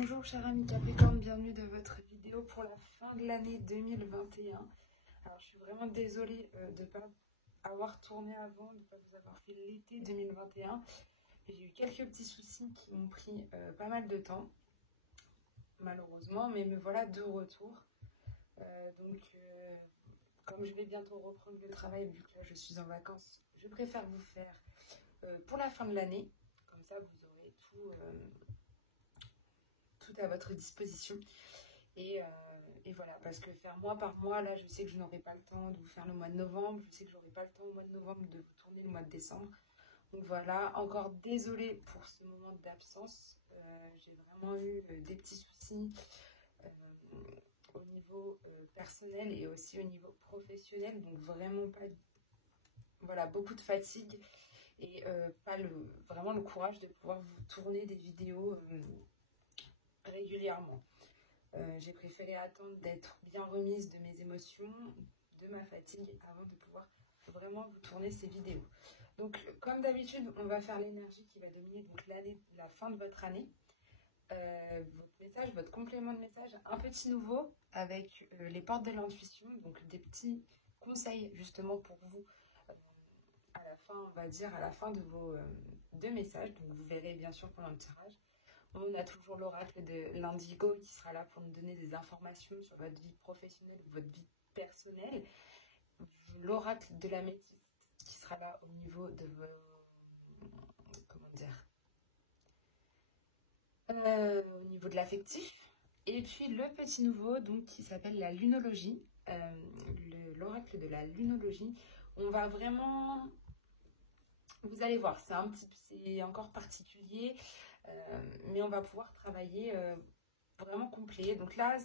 Bonjour chers amis Capricorne, bienvenue dans votre vidéo pour la fin de l'année 2021. Alors je suis vraiment désolée de ne pas avoir tourné avant, de ne pas vous avoir fait l'été 2021. J'ai eu quelques petits soucis qui m'ont pris pas mal de temps, malheureusement, mais me voilà de retour. Comme je vais bientôt reprendre le travail, vu que là je suis en vacances, je préfère vous faire pour la fin de l'année. Comme ça vous aurez tout à votre disposition. Et voilà, parce que faire mois par mois, là, je sais que je n'aurai pas le temps de vous faire le mois de novembre. Je sais que j'aurai pas le temps au mois de novembre de vous tourner le mois de décembre. Donc voilà, encore désolée pour ce moment d'absence. J'ai vraiment eu des petits soucis au niveau personnel et aussi au niveau professionnel. Donc vraiment pas... Voilà, beaucoup de fatigue et pas vraiment le courage de pouvoir vous tourner des vidéos régulièrement. J'ai préféré attendre d'être bien remise de mes émotions, de ma fatigue, avant de pouvoir vraiment vous tourner ces vidéos. Donc, comme d'habitude, on va faire l'énergie qui va dominer donc la fin de votre année. Votre message, votre complément de message, un petit nouveau avec les portes de l'intuition, donc des petits conseils justement pour vous à la fin, on va dire, à la fin de vos deux messages. Donc, vous verrez bien sûr pendant le tirage. On a toujours l'oracle de l'Indigo qui sera là pour nous donner des informations sur votre vie professionnelle ou votre vie personnelle. L'oracle de l'améthyste qui sera là au niveau de vos... Comment dire au niveau de l'affectif. Et puis le petit nouveau donc qui s'appelle la lunologie. L'oracle de la lunologie. On va vraiment... Vous allez voir, c'est encore particulier, mais on va pouvoir travailler vraiment complet. Donc là,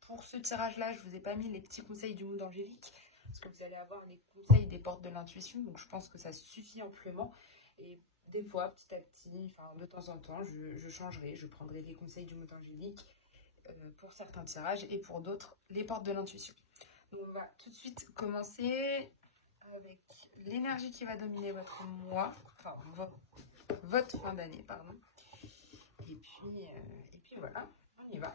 pour ce tirage-là, je ne vous ai pas mis les petits conseils du mood angélique, parce que vous allez avoir les conseils des portes de l'intuition, donc je pense que ça suffit amplement. Et des fois, petit à petit, enfin de temps en temps, je changerai, je prendrai les conseils du mood angélique pour certains tirages et pour d'autres, les portes de l'intuition. Donc on va tout de suite commencer avec l'énergie qui va dominer votre mois, enfin votre fin d'année, pardon. Et puis voilà, on y va.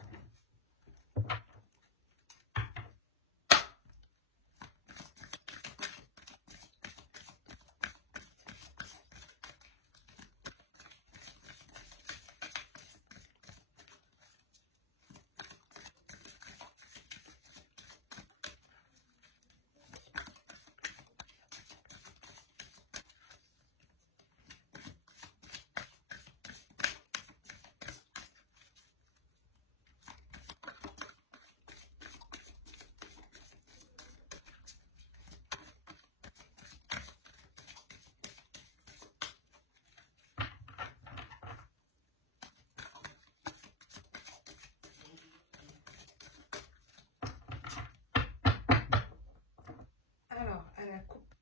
Alors, à la coupe,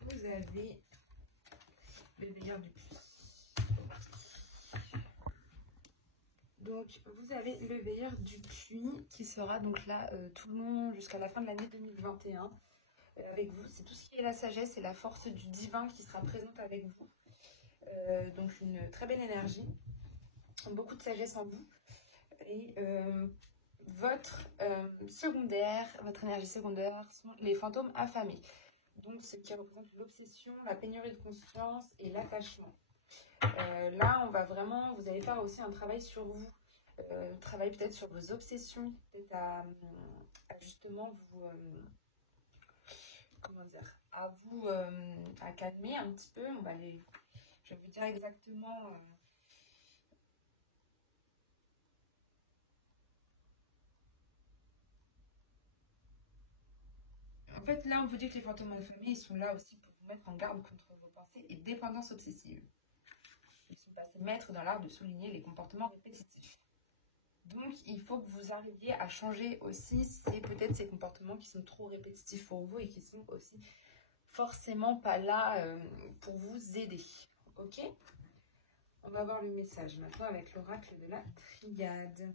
vous avez le veilleur du puits. Donc, vous avez le veilleur du puits qui sera donc là tout le long jusqu'à la fin de l'année 2021 avec vous. C'est tout ce qui est la sagesse et la force du divin qui sera présente avec vous. Donc, une très belle énergie, beaucoup de sagesse en vous. Et votre énergie secondaire sont les fantômes affamés. Donc, ce qui représente l'obsession, la pénurie de conscience et l'attachement. Là, vous allez faire aussi un travail sur vous. Travail peut-être sur vos obsessions, peut-être à justement vous... comment dire, à calmer un petit peu. Je vais vous dire exactement... En fait, là, on vous dit que les fantômes affamés, ils sont là aussi pour vous mettre en garde contre vos pensées et dépendances obsessives. Ils sont passés maîtres dans l'art de souligner les comportements répétitifs. Donc, il faut que vous arriviez à changer aussi peut-être ces comportements qui sont trop répétitifs pour vous et qui sont aussi forcément pas là pour vous aider. Ok ? On va voir le message maintenant avec l'oracle de la triade.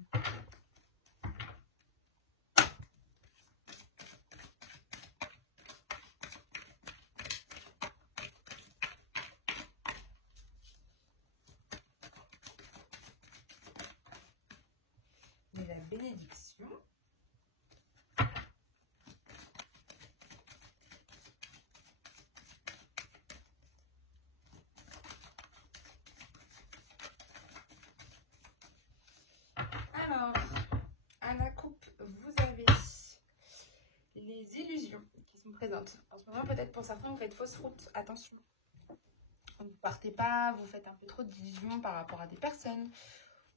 bénédiction. Alors, à la coupe, vous avez les illusions qui sont présentes. En ce moment, peut-être pour certains, vous faites fausse route. Attention. Vous ne partez pas, vous faites un peu trop d'illusions par rapport à des personnes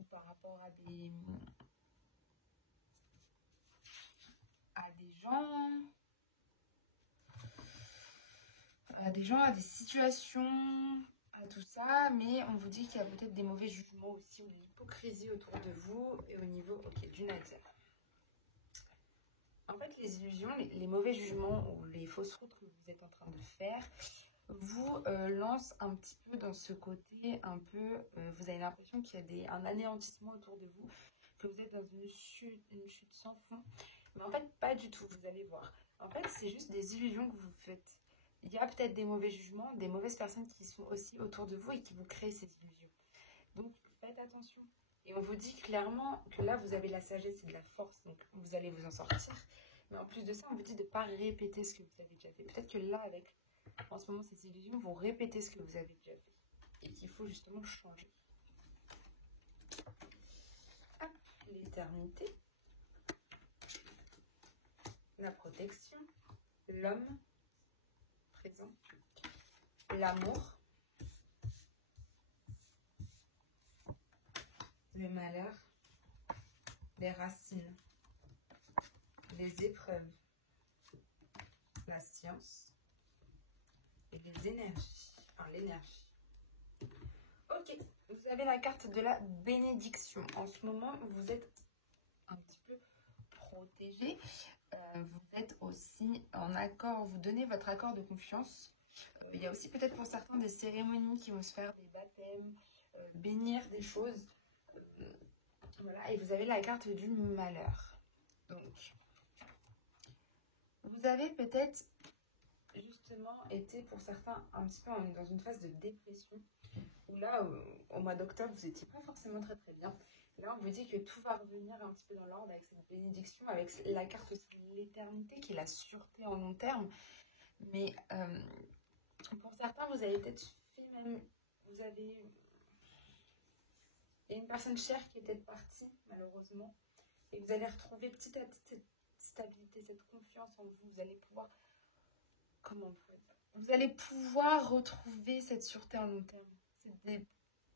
ou par rapport à des gens, à des situations, à tout ça, mais on vous dit qu'il y a peut-être des mauvais jugements aussi ou de l'hypocrisie autour de vous et au niveau du Nadir. En fait, les illusions, les mauvais jugements ou les fausses routes que vous êtes en train de faire vous lancent un petit peu dans ce côté un peu, vous avez l'impression qu'il y a un anéantissement autour de vous, que vous êtes dans une chute sans fond. Mais en fait, pas du tout, vous allez voir. En fait, c'est juste des illusions que vous faites. Il y a peut-être des mauvais jugements, des mauvaises personnes qui sont aussi autour de vous et qui vous créent ces illusions. Donc, faites attention. Et on vous dit clairement que là, vous avez la sagesse et de la force, donc vous allez vous en sortir. Mais en plus de ça, on vous dit de ne pas répéter ce que vous avez déjà fait. Peut-être que là, en ce moment, ces illusions vont répéter ce que vous avez déjà fait. Et qu'il faut justement changer. Hop, l'éternité. La protection. L'homme présent. L'amour. Le malheur. Les racines. Les épreuves. La science. Et les énergies. Enfin, l'énergie. Ok, vous avez la carte de la bénédiction. En ce moment, vous êtes un petit peu protégé. Vous êtes aussi en accord, vous donnez votre accord de confiance. Il y a aussi peut-être pour certains des cérémonies qui vont se faire, des baptêmes, bénir des choses. Voilà, et vous avez la carte du malheur. Donc, vous avez peut-être justement été pour certains un petit peu dans une phase de dépression. Où là, au mois d'octobre, vous n'étiez pas forcément très très bien. Là, on vous dit que tout va revenir un petit peu dans l'ordre avec cette bénédiction, avec la carte aussi de l'éternité, qui est la sûreté en long terme. Mais pour certains, vous avez peut-être fait même... Il y a une personne chère qui est peut-être partie, malheureusement. Et vous allez retrouver petit à petit cette stabilité, cette confiance en vous. Vous allez pouvoir... Comment on pourrait dire ? Vous allez pouvoir retrouver cette sûreté en long terme.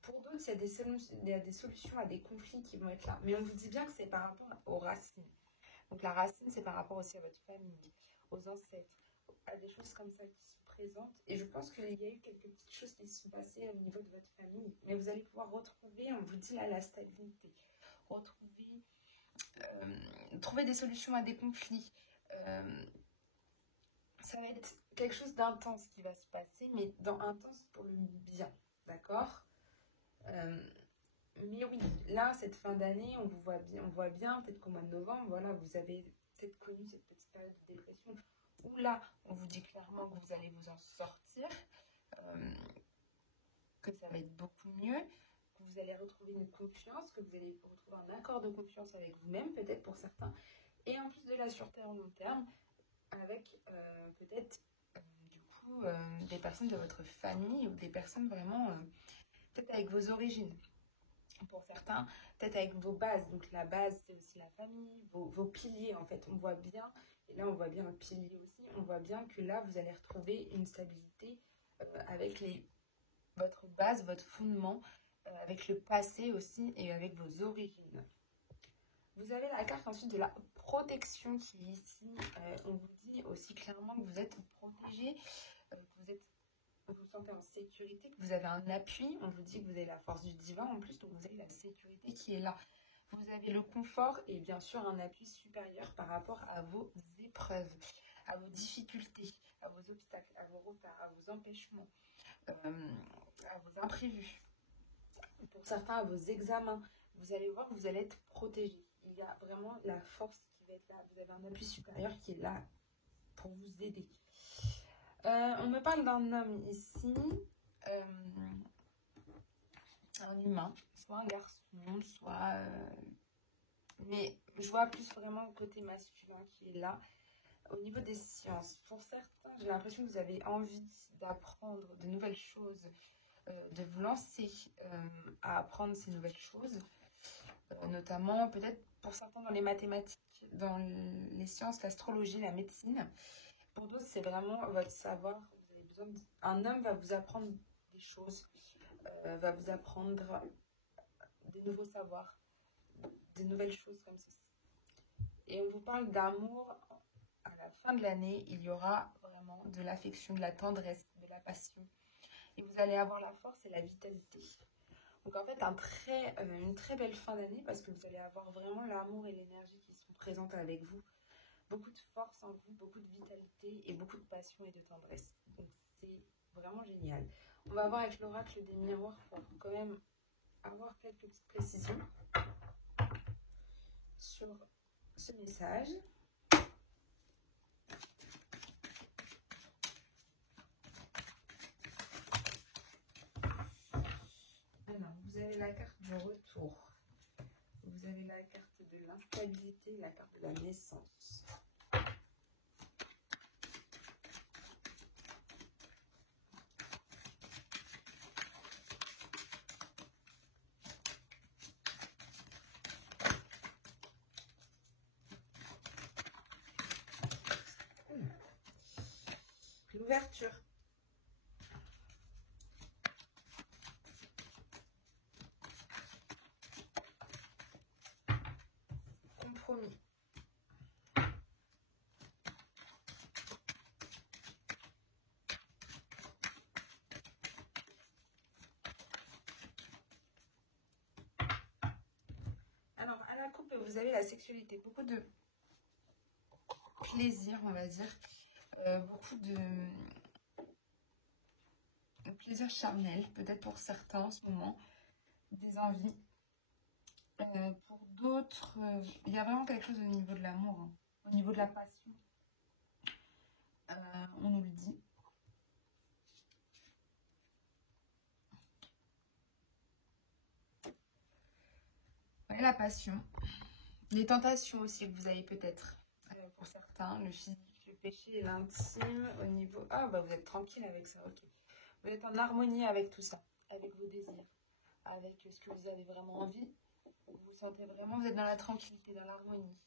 Pour d'autres, il y a des solutions à des conflits qui vont être là. Mais on vous dit bien que c'est par rapport aux racines. Donc la racine, c'est par rapport aussi à votre famille, aux ancêtres, à des choses comme ça qui sont présentes. Et je pense qu'il y a eu quelques petites choses qui se sont passées au niveau de votre famille. Mais vous allez pouvoir retrouver, on vous dit là, la stabilité. Trouver des solutions à des conflits. Ça va être quelque chose d'intense qui va se passer, mais intense pour le bien. D'accord ? Mais oui, là, cette fin d'année, on voit bien, peut-être qu'au mois de novembre, voilà, vous avez peut-être connu cette petite période de dépression où là, on vous dit clairement que vous allez vous en sortir, que ça va être beaucoup mieux, que vous allez retrouver une confiance, que vous allez retrouver un accord de confiance avec vous-même, peut-être pour certains, et en plus de la sûreté en long terme, avec peut-être des personnes de votre famille ou des personnes vraiment, peut-être avec vos origines. Pour certains, peut-être avec vos bases. Donc la base, c'est aussi la famille, vos piliers en fait. On voit bien, et là on voit bien un pilier aussi, on voit bien que là vous allez retrouver une stabilité avec votre base, votre fondement, avec le passé aussi et avec vos origines. Vous avez la carte ensuite de la protection qui est ici. On vous dit aussi clairement que vous êtes protégé, que vous vous sentez en sécurité, que vous avez un appui. On vous dit que vous avez la force du divin en plus, donc vous avez la sécurité qui est là. Vous avez le confort et bien sûr un appui supérieur par rapport à vos épreuves, à vos difficultés, à vos obstacles, à vos retards, à vos empêchements, à vos imprévus. Pour certains, à vos examens. Vous allez voir que vous allez être protégé. Il y a vraiment la force qui va être là. Vous avez un appui supérieur qui est là pour vous aider. On me parle d'un homme ici, un humain, soit un garçon, soit... Mais Je vois plus vraiment le côté masculin qui est là. Au niveau des sciences, pour certains, j'ai l'impression que vous avez envie d'apprendre de nouvelles choses, de vous lancer à apprendre ces nouvelles choses, notamment peut-être pour certains dans les mathématiques, dans les sciences, l'astrologie, la médecine. Pour d'autres, c'est vraiment votre savoir. Vous avez besoin un homme va vous apprendre des choses, va vous apprendre des nouveaux savoirs, des nouvelles choses comme ça. Et on vous parle d'amour. À la fin de l'année, il y aura vraiment de l'affection, de la tendresse, de la passion. Et vous allez avoir la force et la vitalité. Donc en fait, une très belle fin d'année parce que vous allez avoir vraiment l'amour et l'énergie qui seront présentes avec vous. Beaucoup de force en vous, beaucoup de vitalité et beaucoup de passion et de tendresse. Donc c'est vraiment génial. On va voir avec l'oracle des miroirs pour quand même avoir quelques petites précisions sur ce message. Alors, vous avez la carte du retour. Vous avez la carte de l'instabilité, la carte de la naissance. L'ouverture. Compromis. Alors, à la coupe, vous avez la sexualité. Beaucoup de plaisir, on va dire. Beaucoup de plaisir charnel, peut-être pour certains en ce moment. Des envies. Pour d'autres, il y a vraiment quelque chose au niveau de l'amour, hein, au niveau de la passion. On nous le dit. Ouais, la passion. Les tentations aussi que vous avez peut-être. Pour certains, le physique, le péché et l'intime au niveau... Ah, bah vous êtes tranquille avec ça, ok. Vous êtes en harmonie avec tout ça, avec vos désirs, avec ce que vous avez vraiment envie. Vous vous sentez vraiment, vous êtes dans la tranquillité, dans l'harmonie.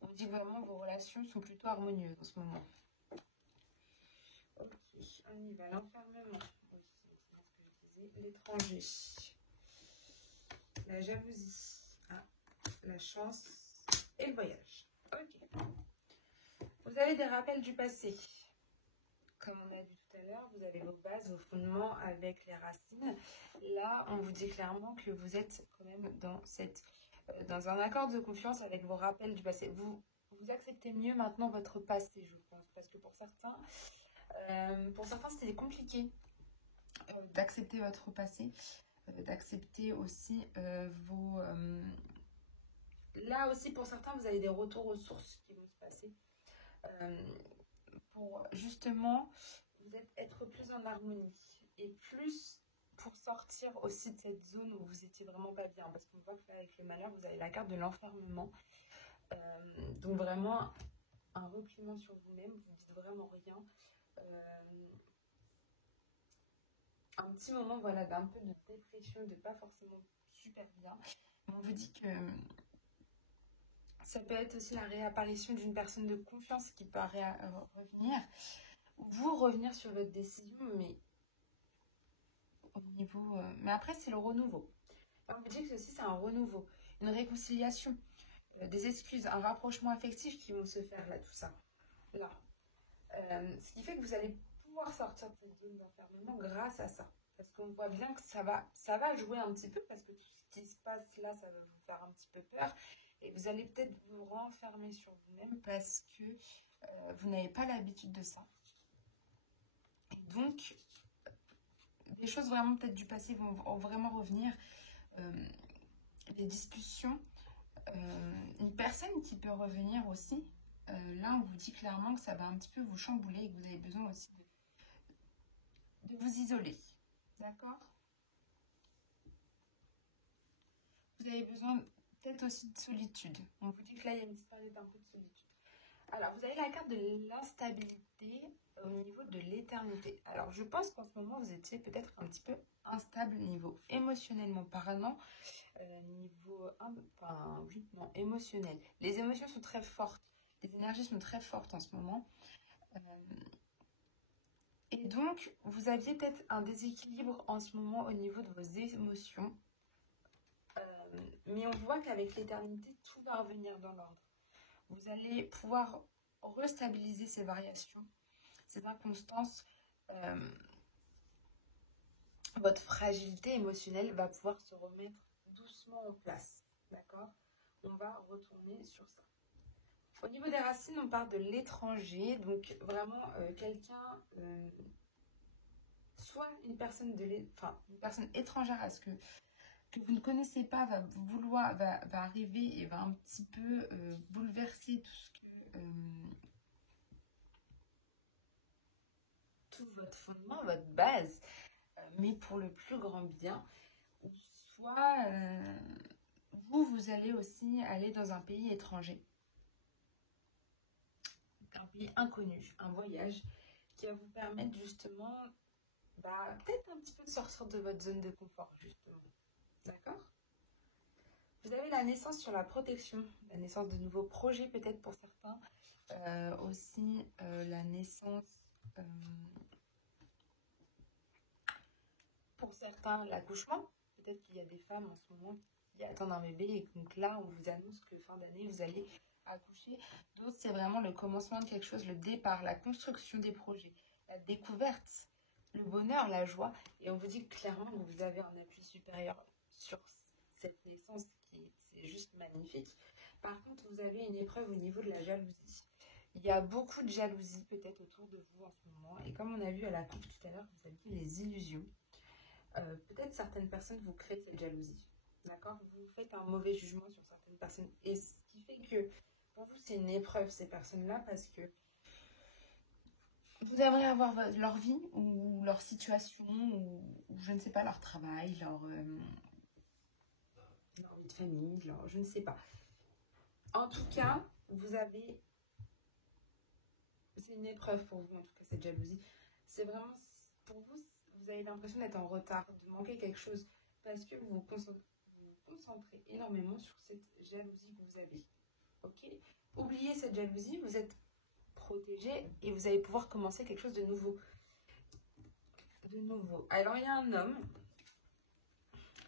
On vous dit que vraiment vos relations sont plutôt harmonieuses en ce moment. Ok, on y va. L'enfermement aussi, c'est ce que je disais. L'étranger. La jalousie. Ah, la chance et le voyage. Ok. Vous avez des rappels du passé. Comme on a vu tout à l'heure, vous avez vos bases, vos fondements avec les racines. Là, on vous dit clairement que vous êtes quand même dans un accord de confiance avec vos rappels du passé. Vous acceptez mieux maintenant votre passé, je pense. Parce que pour certains c'était compliqué d'accepter votre passé, d'accepter aussi vos... Là aussi, pour certains, vous avez des retours aux sources qui vont se passer. Pour justement être plus en harmonie et plus pour sortir aussi de cette zone où vous étiez vraiment pas bien, parce qu'on voit que là avec le malheur vous avez la carte de l'enfermement, donc vraiment un repliement sur vous-même, vous dites vraiment rien, un petit moment voilà d'un peu de dépression, de pas forcément super bien, mais on vous dit que ça peut être aussi la réapparition d'une personne de confiance qui peut revenir. Vous revenir sur votre décision, mais au niveau... mais après, c'est le renouveau. On vous dit que ceci, c'est un renouveau, une réconciliation, des excuses, un rapprochement affectif qui vont se faire là, tout ça. Là. Ce qui fait que vous allez pouvoir sortir de cette zone d'enfermement grâce à ça. Parce qu'on voit bien que ça va jouer un petit peu, parce que tout ce qui se passe là, ça va vous faire un petit peu peur. Et vous allez peut-être vous renfermer sur vous-même parce que vous n'avez pas l'habitude de ça. Et donc, des choses vraiment peut-être du passé vont vraiment revenir. Des discussions. Une personne qui peut revenir aussi. Là, on vous dit clairement que ça va un petit peu vous chambouler et que vous avez besoin aussi de vous isoler. D'accord ? Vous avez besoin peut-être peut-être aussi de solitude. On vous dit que là, il y a une période un peu de solitude. Alors, vous avez la carte de l'instabilité au niveau de l'éternité. Alors, je pense qu'en ce moment, vous étiez peut-être un petit peu instable niveau émotionnellement parlant, émotionnel. Les émotions sont très fortes, les énergies sont très fortes en ce moment. Et donc, vous aviez peut-être un déséquilibre en ce moment au niveau de vos émotions. Mais on voit qu'avec l'éternité, tout va revenir dans l'ordre. Vous allez pouvoir restabiliser ces variations, ces inconstances. Votre fragilité émotionnelle va pouvoir se remettre doucement en place. D'accord? On va retourner sur ça. Au niveau des racines, on parle de l'étranger. Donc, vraiment, quelqu'un, soit une personne, une personne étrangère à ce que vous ne connaissez pas va arriver et va un petit peu bouleverser tout votre fondement, votre base, mais pour le plus grand bien. Ou soit vous allez aussi aller dans un pays étranger, un pays inconnu, un voyage qui va vous permettre justement peut-être un petit peu de sortir de votre zone de confort, justement. D'accord? Vous avez la naissance sur la protection, la naissance de nouveaux projets peut-être pour certains, aussi la naissance, pour certains, l'accouchement. Peut-être qu'il y a des femmes en ce moment qui attendent un bébé et donc là on vous annonce que fin d'année vous allez accoucher. D'autres c'est vraiment le commencement de quelque chose, le départ, la construction des projets, la découverte, le bonheur, la joie. Et on vous dit clairement que vous avez un appui supérieur sur cette naissance c'est juste magnifique. Par contre, vous avez une épreuve au niveau de la jalousie. Il y a beaucoup de jalousie peut-être autour de vous en ce moment. Et comme on a vu à la coupe tout à l'heure, vous aviez les illusions. Peut-être certaines personnes vous créent cette jalousie. D'accord? Vous faites un mauvais jugement sur certaines personnes. Et ce qui fait que pour vous, c'est une épreuve, ces personnes-là, parce que vous aimeriez avoir leur vie ou leur situation ou je ne sais pas, leur travail, leur vie de famille, je ne sais pas. En tout cas, c'est une épreuve pour vous, en tout cas, cette jalousie. C'est vraiment, pour vous, vous avez l'impression d'être en retard, de manquer quelque chose, parce que vous vous concentrez énormément sur cette jalousie que vous avez. Ok? Oubliez cette jalousie, vous êtes protégé et vous allez pouvoir commencer quelque chose de nouveau. Alors, il y a un homme.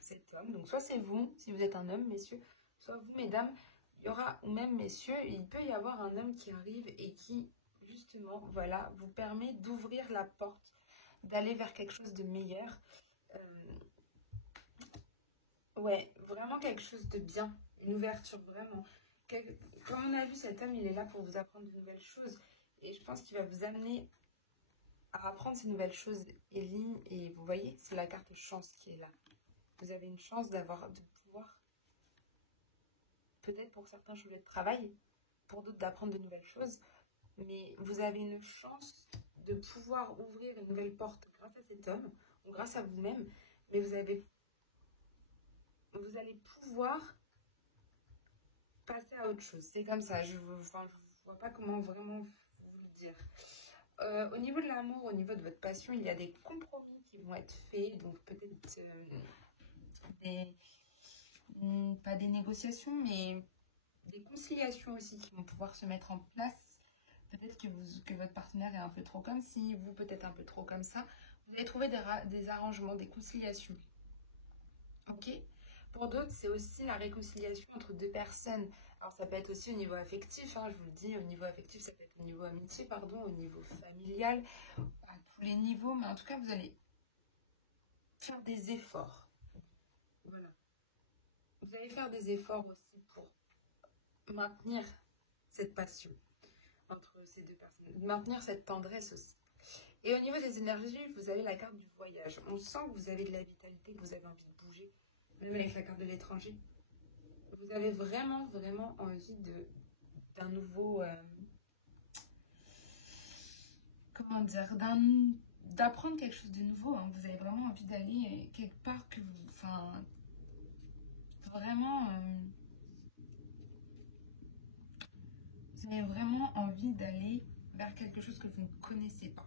Cet homme, donc soit c'est vous, si vous êtes un homme, messieurs, soit vous, mesdames, il y aura, ou même messieurs, il peut y avoir un homme qui arrive et qui, justement, voilà, vous permet d'ouvrir la porte, d'aller vers quelque chose de meilleur. Ouais, vraiment quelque chose de bien, une ouverture, vraiment. Comme on a vu, cet homme, il est là pour vous apprendre de nouvelles choses. Et je pense qu'il va vous amener à apprendre ces nouvelles choses, Ellie. Et vous voyez, c'est la carte chance qui est là. Vous avez une chance de pouvoir, peut-être pour certains, changer de travail, pour d'autres, d'apprendre de nouvelles choses. Mais vous avez une chance de pouvoir ouvrir une nouvelle porte grâce à cet homme, ou grâce à vous-même. Mais vous allez pouvoir passer à autre chose. C'est comme ça. Je vois pas comment vraiment vous le dire. Au niveau de l'amour, au niveau de votre passion, il y a des compromis qui vont être faits. Donc peut-être pas des négociations, mais des conciliations aussi qui vont pouvoir se mettre en place. Peut-être que votre partenaire est un peu trop comme ci, vous peut-être un peu trop comme ça. Vous allez trouver des arrangements, des conciliations. Ok? Pour d'autres, c'est aussi la réconciliation entre deux personnes. Alors ça peut être aussi au niveau affectif, hein, je vous le dis, au niveau affectif, ça peut être au niveau amitié, pardon, au niveau familial, à tous les niveaux, mais en tout cas, vous allez faire des efforts. Voilà. Vous allez faire des efforts aussi pour maintenir cette passion entre ces deux personnes, maintenir cette tendresse aussi. Et au niveau des énergies, vous avez la carte du voyage. On sent que vous avez de la vitalité, que vous avez envie de bouger, même avec la carte de l'étranger. Vous avez vraiment, vraiment envie d'un nouveau... comment dire, d'apprendre quelque chose de nouveau. Hein. Vous avez vraiment envie d'aller quelque part que vous... Enfin, vraiment... avez vraiment envie d'aller vers quelque chose que vous ne connaissez pas.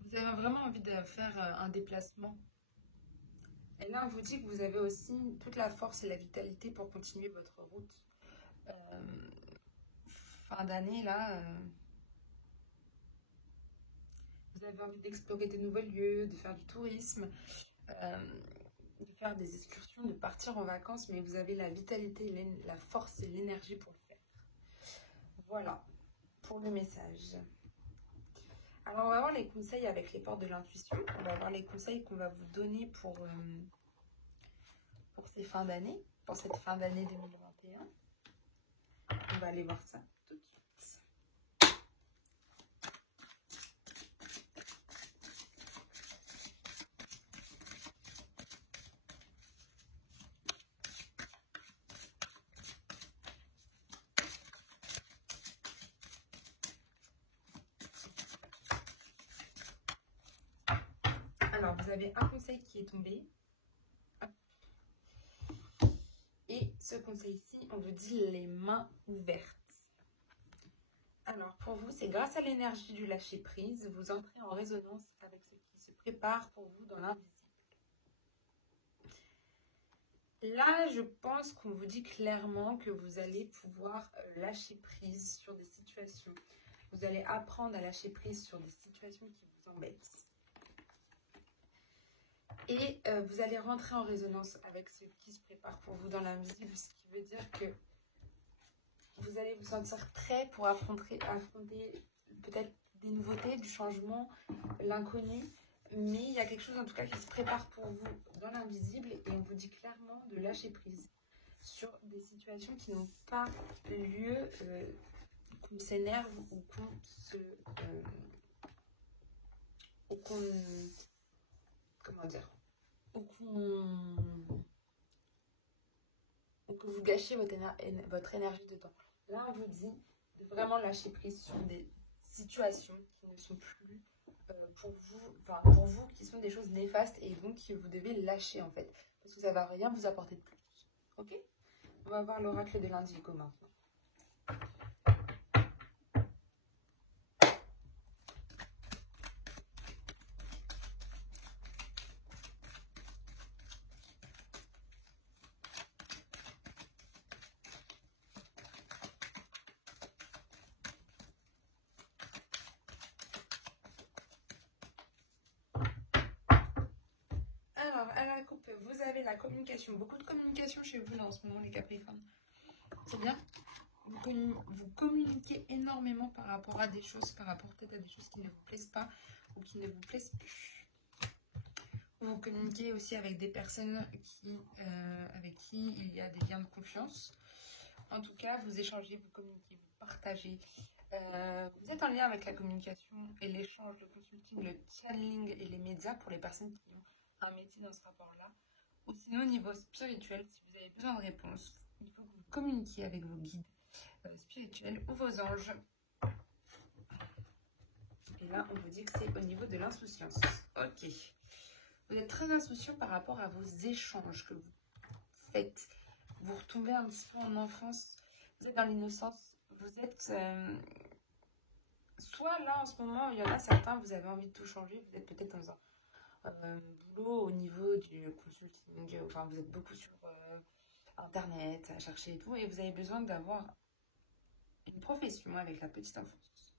Vous avez vraiment envie de faire un déplacement. Et là, on vous dit que vous avez aussi toute la force et la vitalité pour continuer votre route. Fin d'année, là, vous avez envie d'explorer de nouveaux lieux, de faire du tourisme, de faire des excursions, de partir en vacances, mais vous avez la vitalité, la force et l'énergie pour le faire. Voilà, pour le message. Alors, on va voir les conseils avec les portes de l'intuition. On va voir les conseils qu'on va vous donner pour ces fins d'année, pour cette fin d'année 2021. On va aller voir ça tout de suite. Alors, vous avez un conseil qui est tombé. Et ce conseil-ci, on vous dit les mains ouvertes. Alors, pour vous, c'est grâce à l'énergie du lâcher-prise, vous entrez en résonance avec ce qui se prépare pour vous dans l'invisible. Là, je pense qu'on vous dit clairement que vous allez pouvoir lâcher prise sur des situations. Vous allez apprendre à lâcher prise sur des situations qui vous embêtent. Et vous allez rentrer en résonance avec ce qui se prépare pour vous dans l'invisible, ce qui veut dire que vous allez vous sentir prêt pour affronter peut-être des nouveautés, du changement, l'inconnu. Mais il y a quelque chose en tout cas qui se prépare pour vous dans l'invisible et on vous dit clairement de lâcher prise sur des situations qui n'ont pas lieu, qu'on s'énerve ou qu'on se... ou qu'on... comment dire, ou que vous gâchez votre énergie dedans. Là, on vous dit de vraiment lâcher prise sur des situations qui ne sont plus pour vous, qui sont des choses néfastes et donc que vous devez lâcher en fait. Parce que ça ne va rien vous apporter de plus. Ok? On va voir l'oracle de l'indigo maintenant. Alors, à la coupe, vous avez la communication. Beaucoup de communication chez vous là, en ce moment, les Capricornes. C'est bien. Vous communiquez énormément par rapport à des choses, par rapport peut-être à des choses qui ne vous plaisent pas ou qui ne vous plaisent plus. Vous communiquez aussi avec des personnes avec qui il y a des liens de confiance. En tout cas, vous échangez, vous communiquez, vous partagez. Vous êtes en lien avec la communication et l'échange, le consulting, le channeling et les médias pour les personnes qui ont un métier dans ce rapport-là. Ou sinon, au niveau spirituel, si vous avez besoin de réponses, il faut que vous communiquiez avec vos guides spirituels ou vos anges. Et là, on vous dit que c'est au niveau de l'insouciance. Ok. Vous êtes très insouciant par rapport à vos échanges que vous faites. Vous retombez un petit peu en enfance. Vous êtes dans l'innocence. Vous êtes... soit là, en ce moment, il y en a certains, vous avez envie de tout changer. Vous êtes peut-être dans un boulot au niveau du consulting. Enfin, vous êtes beaucoup sur Internet, à chercher et tout. Et vous avez besoin d'avoir une profession avec la petite enfance.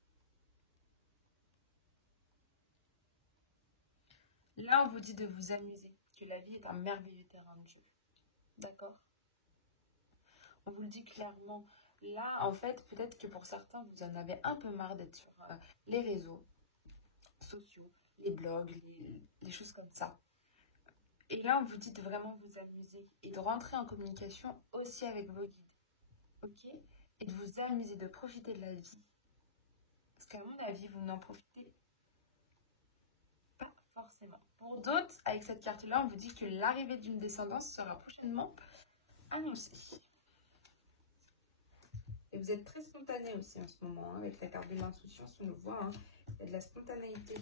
Là, on vous dit de vous amuser, que la vie est un merveilleux terrain de jeu. D'accord? On vous le dit clairement. Là, en fait, peut-être que pour certains, vous en avez un peu marre d'être sur les réseaux sociaux, les blogs, les choses comme ça. Et là, on vous dit de vraiment vous amuser et de rentrer en communication aussi avec vos guides. Ok? Et de vous amuser, de profiter de la vie. Parce qu'à mon avis, vous n'en profitez pas forcément. Pour d'autres, avec cette carte-là, on vous dit que l'arrivée d'une descendance sera prochainement annoncée. Et vous êtes très spontané aussi en ce moment, hein, avec la carte de l'insouciance, on le voit, hein, il y a de la spontanéité,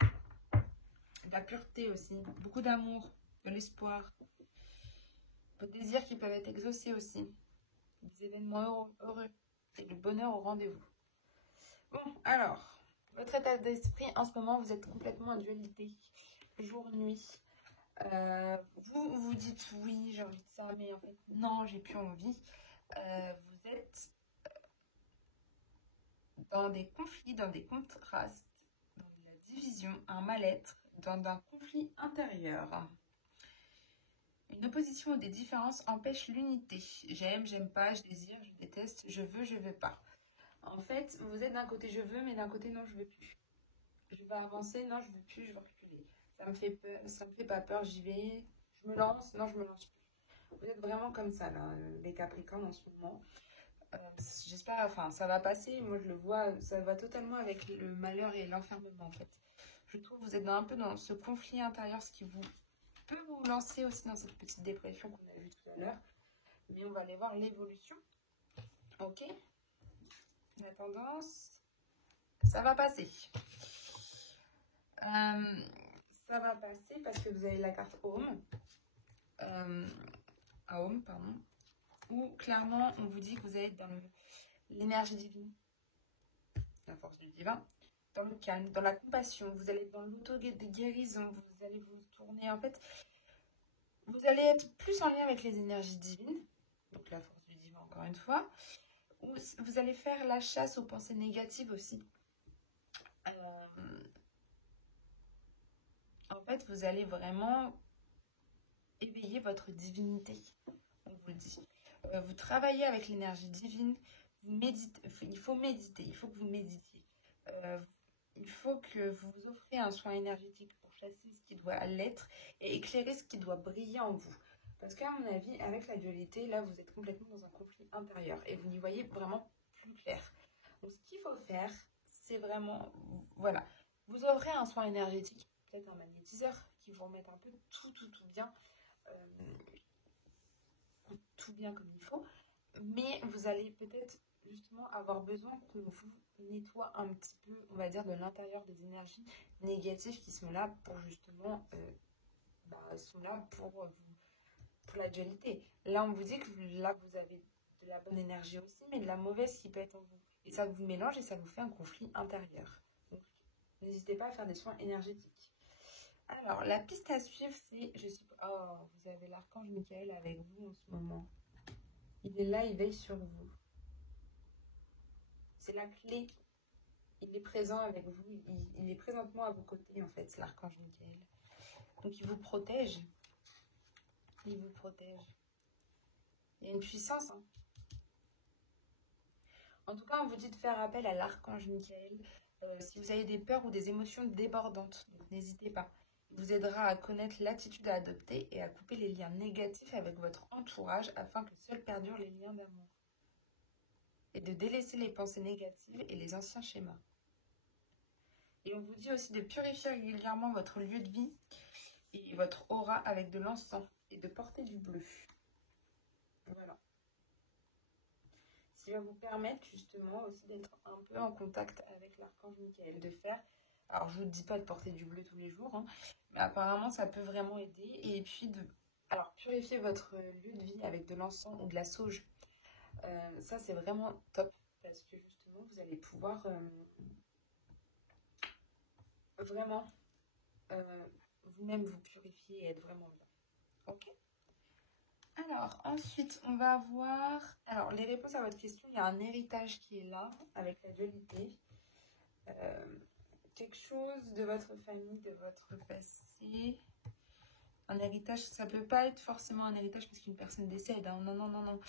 de la pureté aussi, beaucoup d'amour, de l'espoir, vos désirs qui peuvent être exaucés aussi. des événements heureux et le bonheur au rendez-vous. Bon, alors, votre état d'esprit en ce moment, vous êtes complètement en dualité, jour-nuit. Vous vous dites oui, j'ai envie de ça, mais en fait, non, j'ai plus envie. Vous êtes dans des conflits, dans des contrastes, dans de la division, un mal-être, dans un conflit intérieur. Une opposition ou des différences empêchent l'unité. J'aime, j'aime pas, je désire, je déteste, je veux pas. En fait, vous êtes d'un côté je veux, mais d'un côté non, je veux plus. Je veux avancer, non, je veux plus, je veux reculer. Ça me fait peur, ça me fait pas peur, j'y vais. Je me lance, non, je me lance plus. Vous êtes vraiment comme ça, là, les Capricornes en ce moment. J'espère, enfin, ça va passer. Moi, je le vois, ça va totalement avec le malheur et l'enfermement, en fait. Je trouve que vous êtes un peu dans ce conflit intérieur, ce qui vous peut vous lancer aussi dans cette petite dépression qu'on a vue tout à l'heure. Mais on va aller voir l'évolution. Ok? La tendance, ça va passer. Ça va passer parce que vous avez la carte Home. Home, pardon. Où clairement, on vous dit que vous allez être dans l'énergie divine, la force du divin, dans le calme, dans la compassion. Vous allez être dans l'auto-guérison. Vous allez vous tourner, en fait, vous allez être plus en lien avec les énergies divines, donc la force du divin encore une fois, ou vous allez faire la chasse aux pensées négatives aussi. En fait, vous allez vraiment éveiller votre divinité, on vous le dit. Vous travaillez avec l'énergie divine, vous méditez, il faut méditer, il faut que vous méditiez. Il faut que vous vous offrez un soin énergétique pour chasser ce qui doit l'être et éclairer ce qui doit briller en vous. Parce qu'à mon avis, avec la dualité, là, vous êtes complètement dans un conflit intérieur et vous n'y voyez vraiment plus clair. Donc, ce qu'il faut faire, c'est vraiment, voilà, vous offrez un soin énergétique, peut-être un magnétiseur qui vous remet un peu tout bien, tout bien comme il faut. Mais vous allez peut-être justement avoir besoin qu'on vous nettoie un petit peu, on va dire, de l'intérieur des énergies négatives qui sont là pour justement, sont là pour la dualité. Là, on vous dit que là, vous avez de la bonne énergie aussi, mais de la mauvaise qui peut être en vous. Et ça vous mélange et ça vous fait un conflit intérieur. Donc, n'hésitez pas à faire des soins énergétiques. Alors, la piste à suivre, c'est, oh, vous avez l'archange Michael avec vous en ce moment. Il est là, il veille sur vous. C'est la clé. Il est présent avec vous. Il est présentement à vos côtés, en fait, l'archange Michael. Donc, il vous protège. Il vous protège. Il y a une puissance. Hein. En tout cas, on vous dit de faire appel à l'archange Michael si vous avez des peurs ou des émotions débordantes. Donc, n'hésitez pas. Il vous aidera à connaître l'attitude à adopter et à couper les liens négatifs avec votre entourage afin que seuls perdurent les liens d'amour. Et de délaisser les pensées négatives et les anciens schémas. Et on vous dit aussi de purifier régulièrement votre lieu de vie et votre aura avec de l'encens et de porter du bleu. Voilà. Ce qui va vous permettre justement aussi d'être un peu en contact avec l'archange Michael, de faire. Alors je vous dis pas de porter du bleu tous les jours, hein, mais apparemment ça peut vraiment aider. Et puis alors purifier votre lieu de vie avec de l'encens ou de la sauge. Ça c'est vraiment top parce que justement vous allez pouvoir vraiment vous-même vous purifier et être vraiment bien. Ok. Alors, ensuite, on va voir... Alors, les réponses à votre question, il y a un héritage qui est là, avec la dualité. Quelque chose de votre famille, de votre passé. Un héritage, ça peut pas être forcément un héritage parce qu'une personne décède. Hein. Non, non, non, non.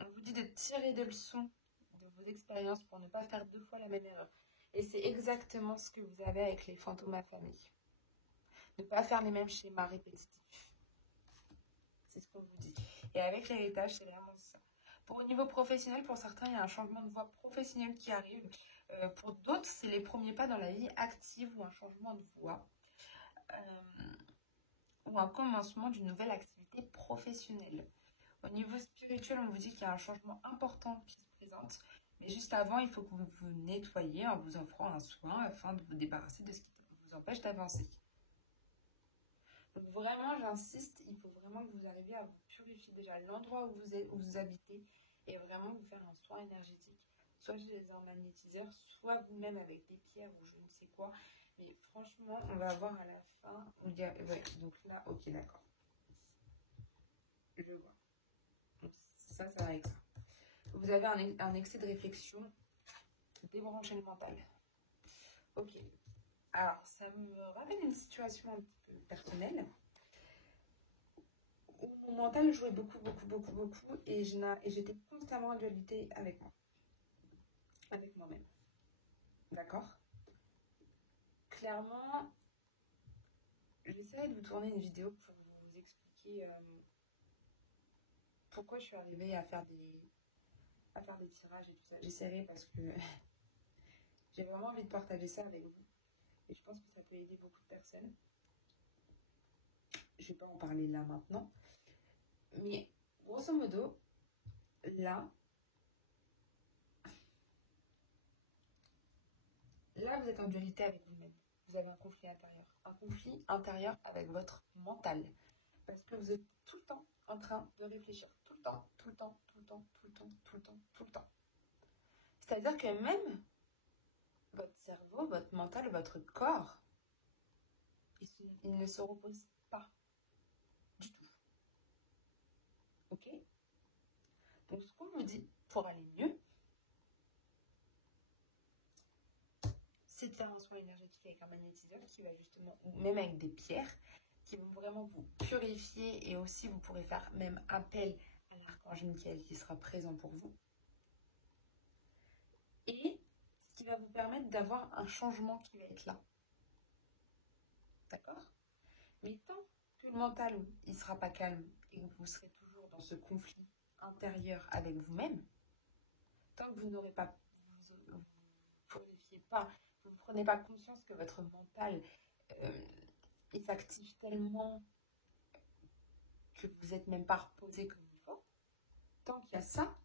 On vous dit de tirer des leçons de vos expériences pour ne pas faire 2 fois la même erreur. Et c'est exactement ce que vous avez avec les fantômes à famille. Ne pas faire les mêmes schémas répétitifs. C'est ce qu'on vous dit. Et avec l'héritage, c'est vraiment ça. Pour au niveau professionnel, pour certains, il y a un changement de voie professionnelle qui arrive. Pour d'autres, c'est les premiers pas dans la vie active ou un changement de voie. Ou un commencement d'une nouvelle activité professionnelle. Au niveau spirituel, on vous dit qu'il y a un changement important qui se présente. Mais juste avant, il faut que vous vous nettoyiez en vous offrant un soin afin de vous débarrasser de ce qui vous empêche d'avancer. Donc vraiment, j'insiste, il faut vraiment que vous arriviez à vous purifier déjà l'endroit où vous habitez et vraiment vous faire un soin énergétique, soit chez un magnétiseur, soit vous-même avec des pierres ou je ne sais quoi. Mais franchement, on va voir à la fin. Ouais, donc là, ok, d'accord. Je vois. Donc, ça va avec ça. Vous avez un excès de réflexion, débranchez le mental. Ok. Alors, ça me rappelle une situation un petit peu personnelle où mon mental jouait beaucoup, beaucoup, beaucoup, beaucoup et j'étais constamment en dualité avec moi, avec moi-même. D'accord? Clairement, j'essaierai de vous tourner une vidéo pour vous expliquer pourquoi je suis arrivée à faire des tirages et tout ça. J'essaierai parce que j'ai vraiment envie de partager ça avec vous. Et je pense que ça peut aider beaucoup de personnes. Je ne vais pas en parler là maintenant. Mais grosso modo, là, vous êtes en dualité avec vous-même. Vous avez un conflit intérieur. Un conflit intérieur avec votre mental. Parce que vous êtes tout le temps en train de réfléchir. Tout le temps, tout le temps, tout le temps, tout le temps, tout le temps, tout le temps. C'est-à-dire que même votre cerveau, votre mental, votre corps, il ne se repose pas du tout. Ok? Donc ce qu'on vous dit pour aller mieux, c'est de faire un soin énergétique avec un magnétiseur qui va justement, ou même avec des pierres, qui vont vraiment vous purifier et aussi vous pourrez faire même appel à l'archange Michael qui sera présent pour vous. Et ce qui va vous permettre d'avoir un changement qui va être là. D'accord? Mais tant que le mental, il ne sera pas calme et que vous serez toujours dans ce conflit intérieur avec vous-même, tant que vous n'aurez pas, vous purifiez pas, vous ne prenez pas conscience que votre mental, il s'active tellement que vous n'êtes même pas reposé comme il faut, tant qu'il y a ça,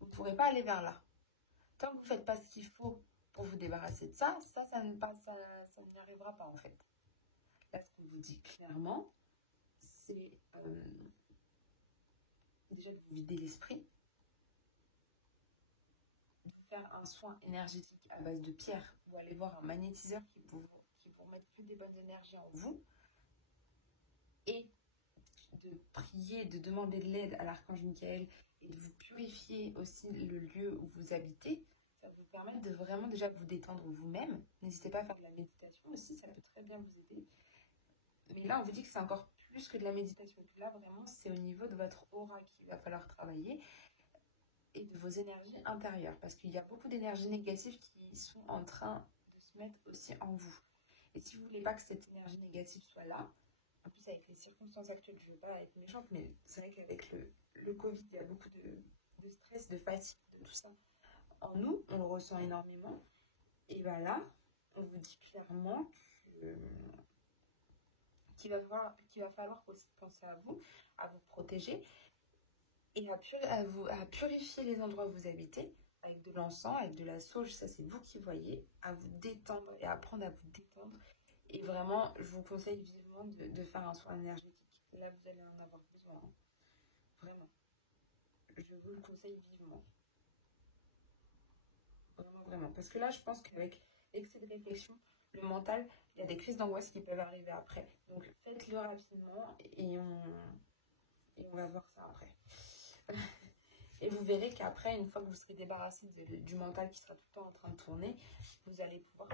vous ne pourrez pas aller vers là. Tant que vous ne faites pas ce qu'il faut pour vous débarrasser de ça, ça n'y arrivera pas en fait. Là, ce qu'on vous dit clairement, c'est déjà de vous vider l'esprit, de vous faire un soin énergétique à base de pierres ou aller voir un magnétiseur qui pour mettre que des bonnes énergies en vous et de prier, de demander de l'aide à l'archange Michael et de vous purifier aussi le lieu où vous habitez. Ça va vous permettre de vraiment déjà vous détendre vous-même. N'hésitez pas à faire de la méditation aussi, ça peut très bien vous aider. Mais là, on vous dit que c'est encore plus que de la méditation. Là, vraiment, c'est au niveau de votre aura qu'il va falloir travailler et de vos énergies intérieures. Parce qu'il y a beaucoup d'énergies négatives qui sont en train de se mettre aussi en vous. Et si vous ne voulez pas que cette énergie négative soit là, en plus avec les circonstances actuelles, je ne veux pas être méchante, mais c'est vrai qu'avec le Covid, il y a beaucoup de stress, de fatigue, de tout ça. En nous, on le ressent énormément. Et bien là, on vous dit clairement qu'il va falloir aussi penser à vous protéger et à purifier les endroits où vous habitez avec de l'encens, avec de la sauge, ça c'est vous qui voyez, à vous détendre et apprendre à vous détendre. Et vraiment, je vous conseille vivement de faire un soin énergétique. Là, vous allez en avoir besoin. Hein. Vraiment. Je vous le conseille vivement. Vraiment, vraiment. Parce que là, je pense qu'avec l'excès de réflexion, le mental, il y a des crises d'angoisse qui peuvent arriver après. Donc, faites-le rapidement et on va voir ça après. Et vous verrez qu'après, une fois que vous serez débarrassé du mental qui sera tout le temps en train de tourner, vous allez pouvoir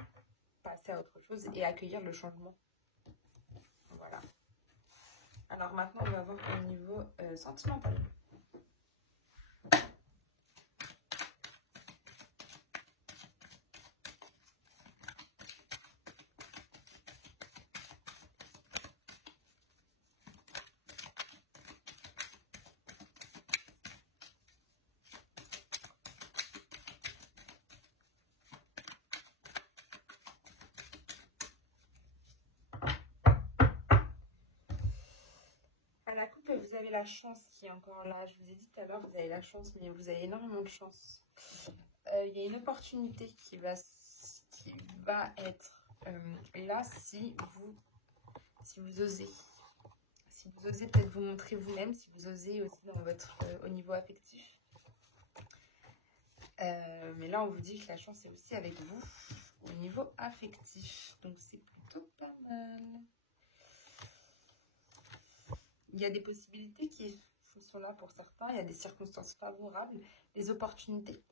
passer à autre chose et accueillir le changement. Voilà. Alors maintenant, on va voir au niveau sentimental. À la coupe, vous avez la chance qui est encore là. Je vous ai dit tout à l'heure, vous avez la chance, mais vous avez énormément de chance. Il y a une opportunité qui va être là si vous osez. Si vous osez peut-être vous montrer vous-même, si vous osez aussi dans votre, au niveau affectif. Mais là, on vous dit que la chance est aussi avec vous au niveau affectif. Donc, c'est plutôt pas mal. Il y a des possibilités qui sont là pour certains. Il y a des circonstances favorables, des opportunités.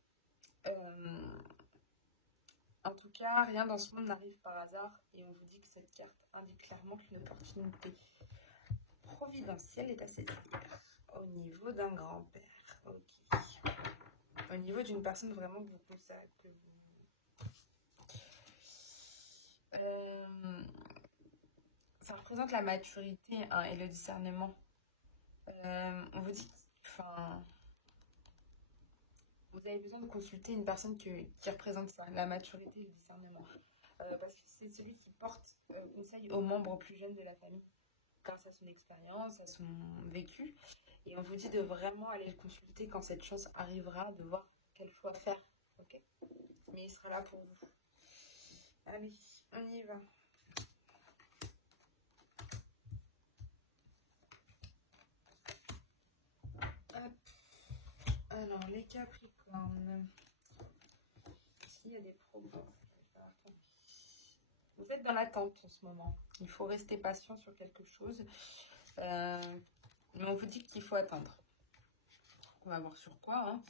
En tout cas, rien dans ce monde n'arrive par hasard. Et on vous dit que cette carte indique clairement qu'une opportunité providentielle est à saisir. Au niveau d'un grand-père. Ok. Au niveau d'une personne vraiment que vous ça représente la maturité, hein, et le discernement. On vous dit que vous avez besoin de consulter une personne qui représente ça, la maturité et le discernement. Parce que c'est celui qui porte conseil aux membres plus jeunes de la famille, grâce à son expérience, à son vécu. Et on vous dit de vraiment aller le consulter quand cette chance arrivera, de voir quel choix faire. Ok? Mais il sera là pour vous. Allez, on y va. Hop. Alors, les Capricornes. S'il y a des problèmes. Vous êtes dans l'attente en ce moment. Il faut rester patient sur quelque chose. Mais on vous dit qu'il faut attendre. On va voir sur quoi. Hein.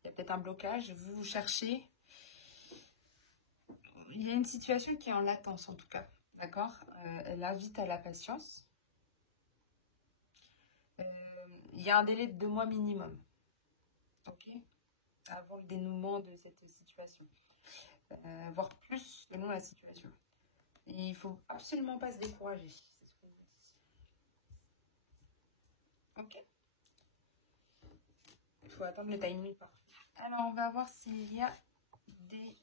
Il y a peut-être un blocage. Vous cherchez. Il y a une situation qui est en latence en tout cas. D'accord? Elle invite à la patience. Il y a un délai de 2 mois minimum. Ok? Avant le dénouement de cette situation. Voire plus selon la situation. Et il ne faut absolument pas se décourager. C'est ce qu'on vous dit. Ok? Il faut attendre le timing parfait. Alors, on va voir s'il y a des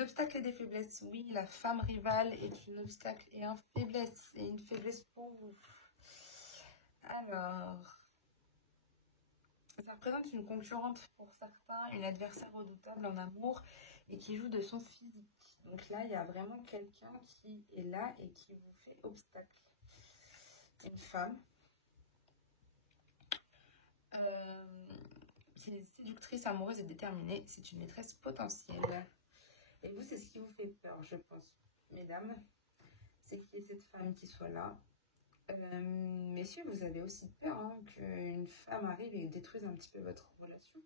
obstacles et des faiblesses. Oui, la femme rivale est une obstacle et une faiblesse. Et une faiblesse pour vous. Alors, ça représente une concurrente pour certains, une adversaire redoutable en amour et qui joue de son physique. Donc là, il y a vraiment quelqu'un qui est là et qui vous fait obstacle. Une femme. C'est une séductrice, amoureuse et déterminée. C'est une maîtresse potentielle. Et vous, c'est ce qui vous fait peur, je pense, mesdames. C'est qu'il y ait cette femme qui soit là. Messieurs, vous avez aussi peur, hein, qu'une femme arrive et détruise un petit peu votre relation.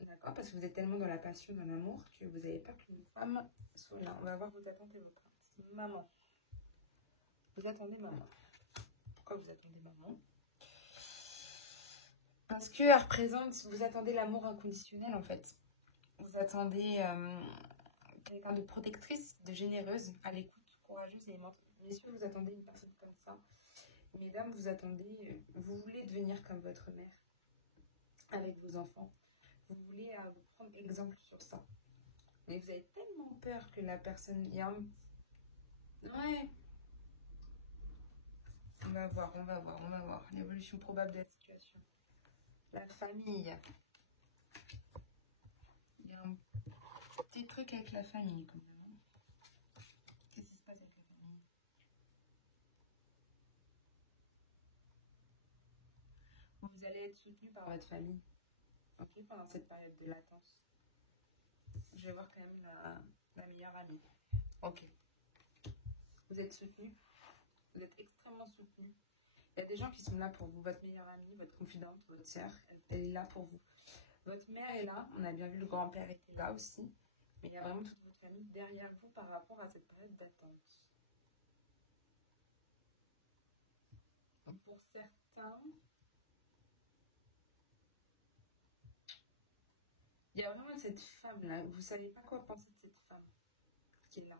D'accord? Parce que vous êtes tellement dans la passion, dans l'amour, que vous avez peur qu'une femme soit là. On va voir vos attentes et vos craintes. Maman. Vous attendez maman. Pourquoi vous attendez maman? Parce qu'elle représente, vous attendez l'amour inconditionnel en fait. Vous attendez quelqu'un de protectrice, de généreuse, à l'écoute, courageuse et aimante. Messieurs, vous attendez une personne comme ça. Mesdames, vous attendez, vous voulez devenir comme votre mère, avec vos enfants. Vous voulez vous prendre exemple sur ça. Mais vous avez tellement peur que la personne... Ouais. On va voir. L'évolution probable de la situation. La famille. Il y a un petit truc avec la famille, quand même. Qu'est-ce qui se passe avec la famille? Vous allez être soutenu par votre famille. Ok, pendant cette période de latence. Je vais voir quand même la meilleure amie. Ok. Vous êtes soutenu. Vous êtes extrêmement soutenu. Il y a des gens qui sont là pour vous. Votre meilleure amie, votre confidente, votre sœur, elle est là pour vous. Votre mère est là. On a bien vu, le grand-père était là aussi. Mais il y a vraiment toute votre famille derrière vous par rapport à cette période d'attente. Pour certains, il y a vraiment cette femme-là. Vous ne savez pas quoi penser de cette femme qui est là.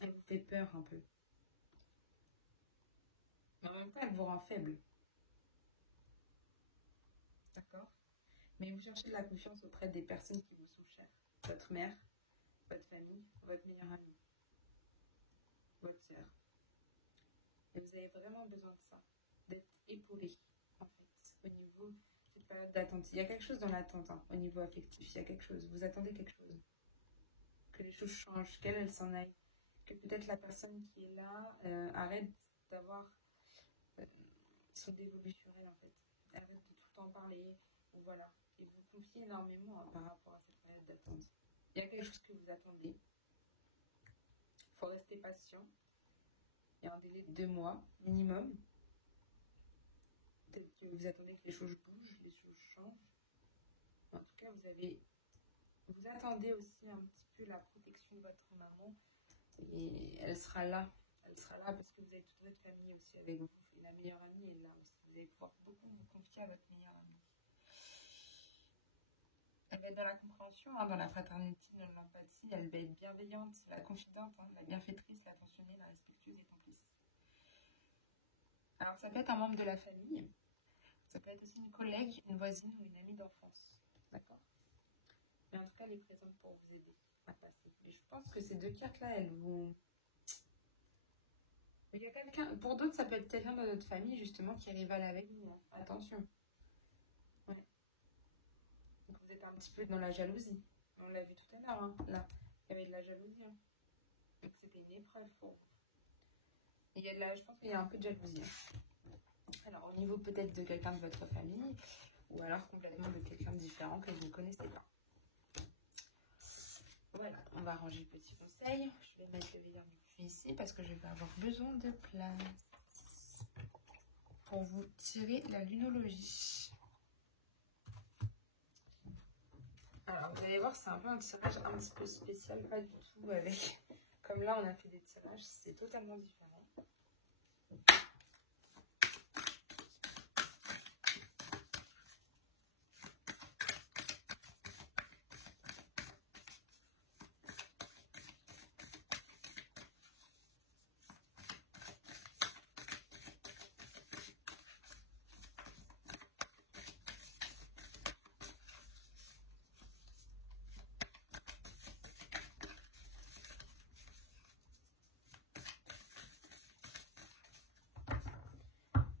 Elle vous fait peur un peu. Mais en même temps, elle vous rend faible. D'accord? Mais vous cherchez de la confiance auprès des personnes qui vous sont chères. Votre mère, votre famille, votre meilleure amie, votre sœur. Et vous avez vraiment besoin de ça, d'être épaulé, en fait, au niveau de cette période d'attente. Il y a quelque chose dans l'attente, hein, au niveau affectif. Il y a quelque chose. Vous attendez quelque chose. Que les choses changent, qu'elle s'en aille. que peut-être la personne qui est là arrête d'avoir son dévolu sur elle en fait. Arrête de tout le temps parler, ou voilà. Et vous confiez énormément par rapport à cette période d'attente. Il y a quelque chose que vous attendez. Il faut rester patient. Il y a un délai de 2 mois minimum. Peut-être que vous attendez que les choses bougent, les choses changent. En tout cas, vous attendez aussi un petit peu la protection de votre maman. Et elle sera là. Elle sera là parce que vous avez toute votre famille aussi avec vous. Et la meilleure amie est là aussi. Vous allez pouvoir beaucoup vous confier à votre meilleure amie. Elle va être dans la compréhension, dans la fraternité, dans l'empathie. Elle va être bienveillante, la confidente, la bienfaitrice, l'attentionnée, la respectueuse et complice. Alors ça peut être un membre de la famille. Ça peut être aussi une collègue, une voisine ou une amie d'enfance. D'accord? Mais en tout cas, elle est présente pour vous aider à passer. Et je pense que ces 2 cartes-là, elles vous... Il y a quelqu'un... Pour d'autres, ça peut être quelqu'un de notre famille, justement, qui rivale avec vous. Attention. Ouais. Donc vous êtes un petit peu dans la jalousie. On l'a vu tout à l'heure, là. Il y avait de la jalousie. Donc c'était une épreuve pour vous. Et je pense qu'il y a un peu de jalousie. Alors, au niveau peut-être de quelqu'un de votre famille, ou alors complètement de quelqu'un de différent que vous ne connaissez pas. Voilà, on va ranger le petit conseil. Je vais mettre le verre du puits ici parce que je vais avoir besoin de place pour vous tirer la lunologie. Alors, vous allez voir, c'est un peu un tirage un petit peu spécial, pas du tout avec... Comme là, on a fait des tirages, c'est totalement différent.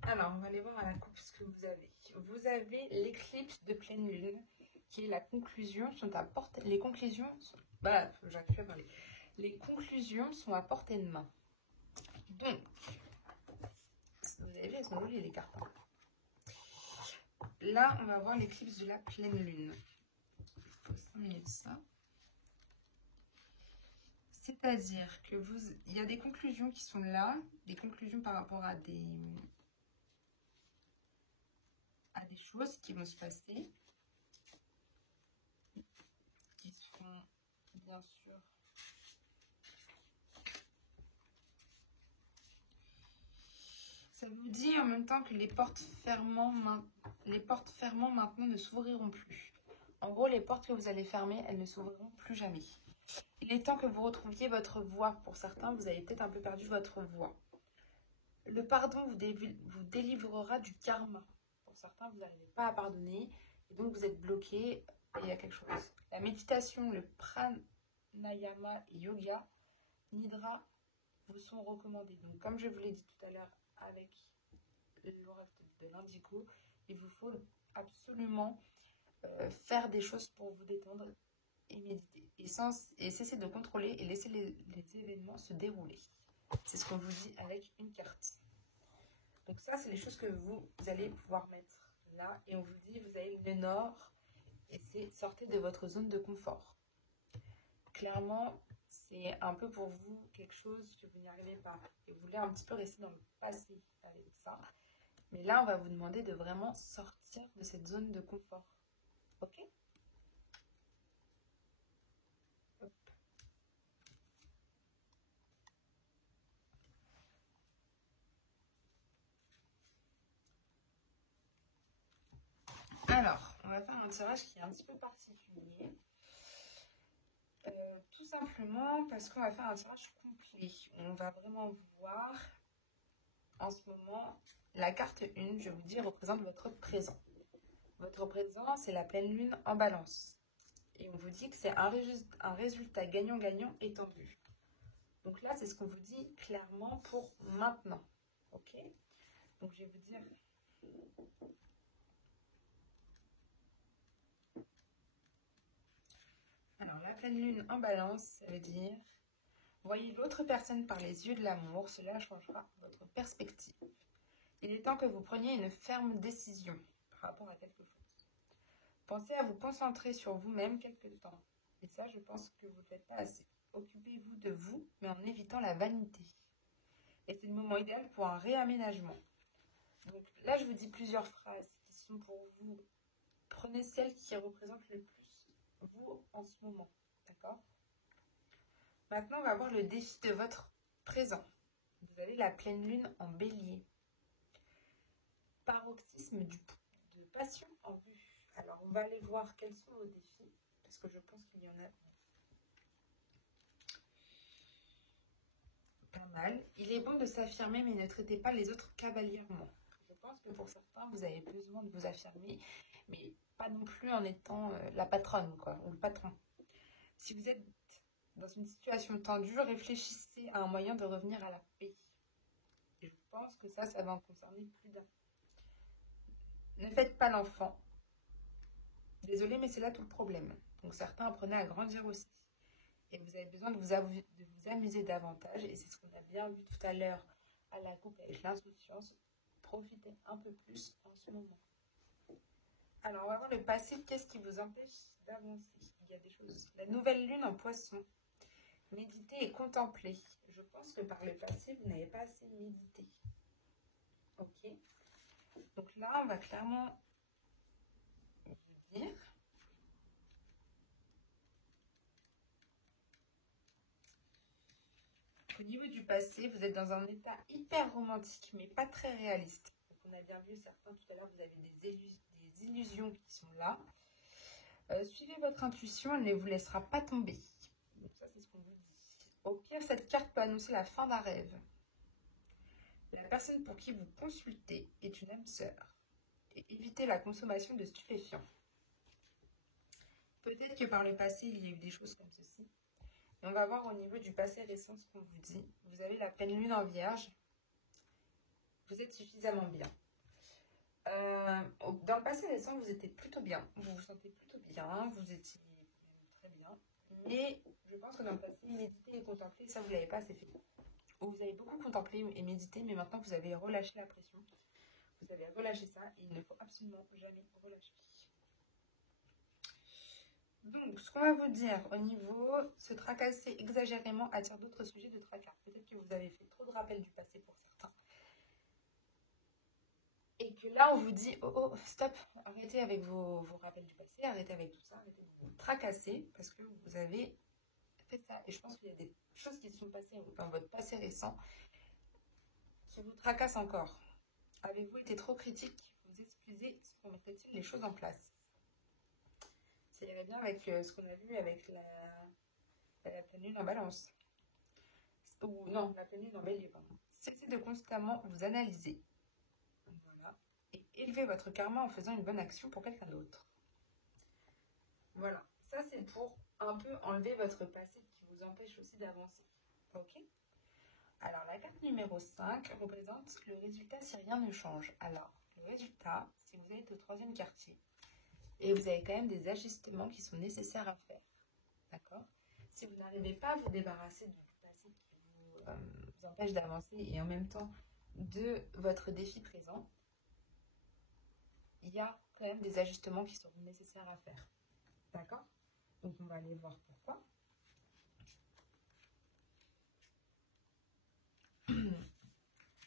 Alors, on va aller voir à la coupe ce que vous avez. Vous avez l'éclipse de pleine lune, qui est la conclusion, les conclusions sont... Voilà, j'arrive plus à parler. Les conclusions sont à portée de main. Donc, vous avez vu, elles sont jolies les cartes. Là, on va voir l'éclipse de la pleine lune. Il faut s'enlever ça. C'est-à-dire que il y a des conclusions qui sont là, des conclusions par rapport à des choses qui vont se passer, qui sont bien sûr ça vous dit en même temps que les portes fermant maintenant ne s'ouvriront plus. En gros, les portes que vous allez fermer, elles ne s'ouvriront plus jamais. Il est temps que vous retrouviez votre voie. Pour certains, vous avez peut-être un peu perdu votre voie. Le pardon vous délivrera du karma. Pour certains, vous n'arrivez pas à pardonner et donc vous êtes bloqué et il y a quelque chose. La méditation, le pranayama et yoga, nidra vous sont recommandés. Donc, comme je vous l'ai dit tout à l'heure avec l'oracle de l'indigo, il vous faut absolument faire des choses pour vous détendre et méditer. Et cesser de contrôler et laisser les événements se dérouler. C'est ce qu'on vous dit avec une carte. Donc ça, c'est les choses que vous allez pouvoir mettre là. Et on vous dit, vous avez le nord et c'est sortez de votre zone de confort. Clairement, c'est un peu pour vous quelque chose que vous n'y arrivez pas. Et vous voulez un petit peu rester dans le passé avec ça. Mais là, on va vous demander de vraiment sortir de cette zone de confort. Ok ? Hop. Alors, on va faire un tirage qui est un petit peu particulier. Tout simplement parce qu'on va faire un tirage complet. On va vraiment voir en ce moment la carte 1, je vous dis, représente votre présent. Votre présent, c'est la pleine lune en balance. Et on vous dit que c'est un résultat gagnant-gagnant étendu. Donc là, c'est ce qu'on vous dit clairement pour maintenant. Ok ? Donc je vais vous dire... Alors, la pleine lune en balance, ça veut dire Voyez l'autre personne par les yeux de l'amour, cela changera votre perspective. Il est temps que vous preniez une ferme décision par rapport à quelque chose. Pensez à vous concentrer sur vous-même quelque temps. Et ça, je pense que vous ne faites pas assez. Occupez-vous de vous, mais en évitant la vanité. Et c'est le moment idéal pour un réaménagement. Donc là, je vous dis plusieurs phrases qui sont pour vous. Prenez celle qui représente le plus vous en ce moment. D'accord? Maintenant, on va voir le défi de votre présent. Vous avez la pleine lune en bélier. Paroxysme de passion en vue. Alors, on va aller voir quels sont vos défis, parce que je pense qu'il y en a pas mal. Il est bon de s'affirmer, mais ne traitez pas les autres cavalièrement. Je pense que pour certains, vous avez besoin de vous affirmer, mais pas non plus en étant la patronne, quoi, ou le patron. Si vous êtes dans une situation tendue, réfléchissez à un moyen de revenir à la paix. Et je pense que ça va en concerner plus d'un. Ne faites pas l'enfant. Désolée, mais c'est là tout le problème. Donc certains apprenaient à grandir aussi. Et vous avez besoin de vous amuser davantage. Et c'est ce qu'on a bien vu tout à l'heure à la coupe avec l'insouciance. Profitez un peu plus en ce moment. Alors, on va voir le passé. Qu'est-ce qui vous empêche d'avancer? Il y a des choses. La nouvelle lune en poisson. Méditer et contempler. Je pense que par le passé, vous n'avez pas assez médité. Ok. Donc là, on va clairement vous dire au niveau du passé, vous êtes dans un état hyper romantique, mais pas très réaliste. Donc on a bien vu certains tout à l'heure, vous avez des illusions qui sont là. Suivez votre intuition, elle ne vous laissera pas tomber. Donc ça, c'est ce qu'on vous dit. Au pire, cette carte peut annoncer la fin d'un rêve. La personne pour qui vous consultez est une âme sœur. Et évitez la consommation de stupéfiants. Peut-être que par le passé, il y a eu des choses comme ceci. Et on va voir au niveau du passé récent ce qu'on vous dit. Vous avez la pleine lune en vierge. Vous êtes suffisamment bien. Dans le passé récent, vous étiez plutôt bien. Vous vous sentez plutôt bien. Vous étiez même très bien. Mais je pense que dans le passé, méditer et contempler, ça, vous ne l'avez pas assez fait. Ou vous avez beaucoup contemplé et médité, mais maintenant vous avez relâché la pression. Vous avez relâché ça et il ne faut absolument jamais relâcher. Donc, ce qu'on va vous dire au niveau se tracasser exagérément attire d'autres sujets de tracas. Peut-être que vous avez fait trop de rappels du passé pour certains. Et que là, on vous dit, oh, stop, arrêtez avec vos rappels du passé, arrêtez avec tout ça, arrêtez de vous tracasser parce que vous avez fait ça. Et je pense qu'il y a des choses qui se sont passées dans votre passé récent qui vous tracassent encore. Avez-vous été trop critique? Vous excusez, remettrait-il les choses en place? Ça irait bien avec ce qu'on a vu avec la pleine lune en balance. Ou non, la pleine lune en bélier, pardon. Cessez de constamment vous analyser. Voilà. Et élevez votre karma en faisant une bonne action pour quelqu'un d'autre. Voilà. Ça, c'est pour un peu enlever votre passé qui vous empêche aussi d'avancer. Ok? Alors, la carte numéro 5 représente le résultat si rien ne change. Alors, le résultat, si vous êtes au 3e quartier, et vous avez quand même des ajustements qui sont nécessaires à faire. D'accord? Si vous n'arrivez pas à vous débarrasser du passé qui vous empêche d'avancer et en même temps de votre défi présent, il y a quand même des ajustements qui seront nécessaires à faire. D'accord? Donc, on va aller voir pourquoi.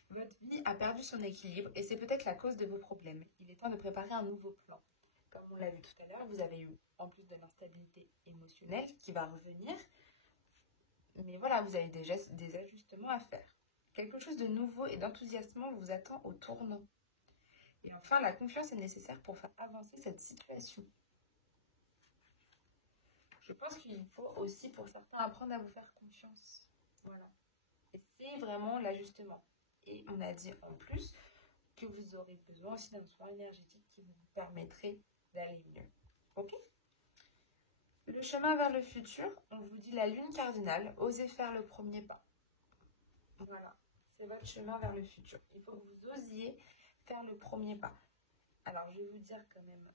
Votre vie a perdu son équilibre et c'est peut-être la cause de vos problèmes. Il est temps de préparer un nouveau plan. Comme on l'a vu tout à l'heure, vous avez eu, en plus de l'instabilité émotionnelle qui va revenir, mais voilà, vous avez des ajustements à faire. Quelque chose de nouveau et d'enthousiasmant vous attend au tournant. Et enfin, la confiance est nécessaire pour faire avancer cette situation. Je pense qu'il faut aussi, pour certains, apprendre à vous faire confiance. Voilà. Et c'est vraiment l'ajustement. Et on a dit en plus que vous aurez besoin aussi d'un soin énergétique qui vous permettrait d'aller mieux. Ok? Le chemin vers le futur, on vous dit la lune cardinale, osez faire le premier pas. Voilà, c'est votre chemin vers le futur. Il faut que vous osiez faire le premier pas. Alors, je vais vous dire quand même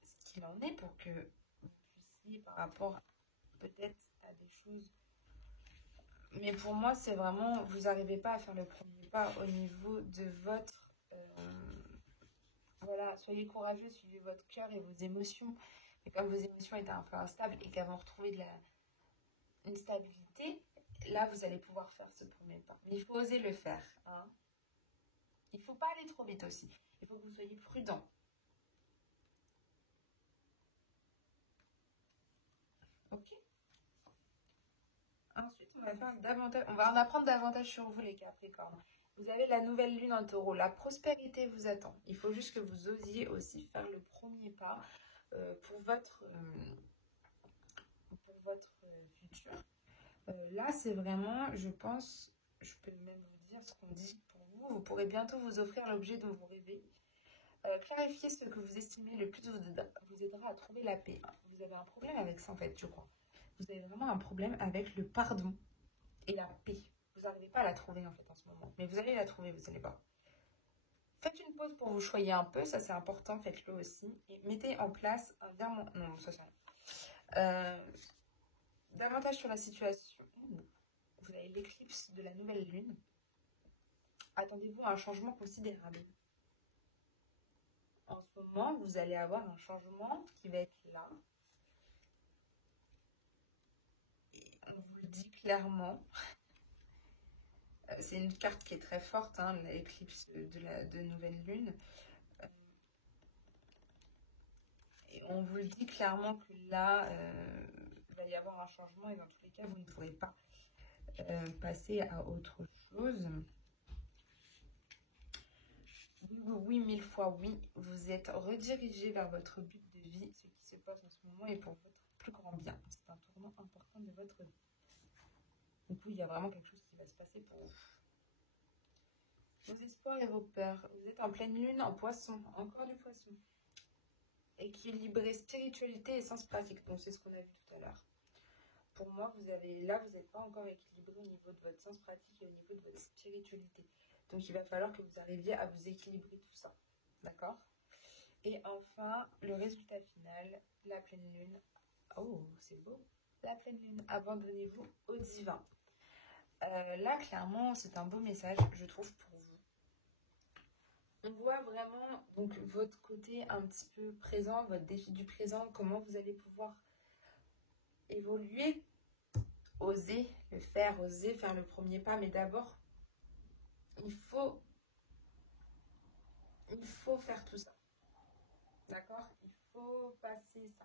ce qu'il en est pour que vous puissiez, par rapport peut-être à des choses. Mais pour moi, c'est vraiment, vous n'arrivez pas à faire le premier pas au niveau de votre... voilà, soyez courageux, suivez votre cœur et vos émotions. Et comme vos émotions étaient un peu instables et qu'elles vont retrouver une stabilité, là, vous allez pouvoir faire ce premier pas. Mais il faut oser le faire. Hein. Il ne faut pas aller trop vite aussi. Il faut que vous soyez prudent. Ok. Ensuite, on va en apprendre davantage sur vous, les Capricornes. Vous avez la nouvelle lune en taureau. La prospérité vous attend. Il faut juste que vous osiez aussi faire le premier pas pour votre futur. Là, c'est vraiment, je pense, je peux même vous dire ce qu'on dit pour vous. Vous pourrez bientôt vous offrir l'objet dont vous rêvez. Clarifier ce que vous estimez le plus vous aidera à trouver la paix. Vous avez un problème avec ça, en fait, je crois. Vous avez vraiment un problème avec le pardon et la paix. Vous n'arrivez pas à la trouver, en fait, en ce moment. Mais vous allez la trouver, vous allez voir. Faites une pause pour vous choyer un peu, ça c'est important, faites-le aussi. Et mettez en place un virement. Non, ça c'est rien. Davantage sur la situation. Vous avez l'éclipse de la nouvelle lune. Attendez-vous à un changement considérable. En ce moment, vous allez avoir un changement qui va être là. Et on vous le dit clairement. C'est une carte qui est très forte, hein, l'éclipse de nouvelle lune. Et on vous le dit clairement que là, il va y avoir un changement et dans tous les cas, vous ne pourrez pas passer à autre chose. Oui, mille fois oui. Vous êtes redirigé vers votre but de vie, ce qui se passe en ce moment est pour votre plus grand bien. C'est un tournant important de votre vie. Du coup, il y a vraiment quelque chose qui va se passer pour vous. Vos espoirs et vos peurs. Vous êtes en pleine lune en poisson. Encore du poisson. Équilibrer spiritualité et sens pratique. Donc, c'est ce qu'on a vu tout à l'heure. Pour moi, vous n'êtes pas encore équilibré au niveau de votre sens pratique et au niveau de votre spiritualité. Donc, il va falloir que vous arriviez à vous équilibrer tout ça. D'accord? Et enfin, le résultat final, la pleine lune. Oh, c'est beau. La pleine lune, abandonnez-vous au divin. Là, clairement, c'est un beau message, je trouve, pour vous. On voit vraiment donc votre côté un petit peu présent, votre défi du présent, comment vous allez pouvoir évoluer, oser le faire, oser faire le premier pas. Mais d'abord, il faut faire tout ça. D'accord? Il faut passer ça.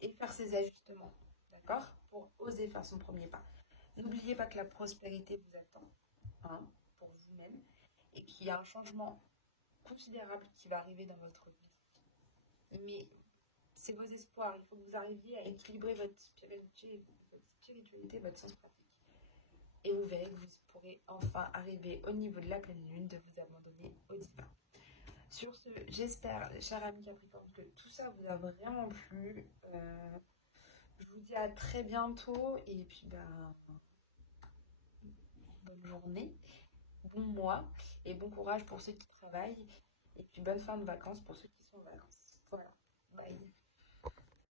Et faire ses ajustements. D'accord? Pour oser faire son premier pas. N'oubliez pas que la prospérité vous attend, hein, pour vous-même, et qu'il y a un changement considérable qui va arriver dans votre vie. Mais c'est vos espoirs. Il faut que vous arriviez à équilibrer votre spiritualité, votre sens pratique. Et vous verrez que vous pourrez enfin arriver au niveau de la pleine lune, de vous abandonner au divin. Sur ce, j'espère, chers amis Capricorne, que tout ça vous a vraiment plu. Je vous dis à très bientôt et puis bonne journée, bon mois et bon courage pour ceux qui travaillent et puis bonne fin de vacances pour ceux qui sont en vacances. Voilà, bye.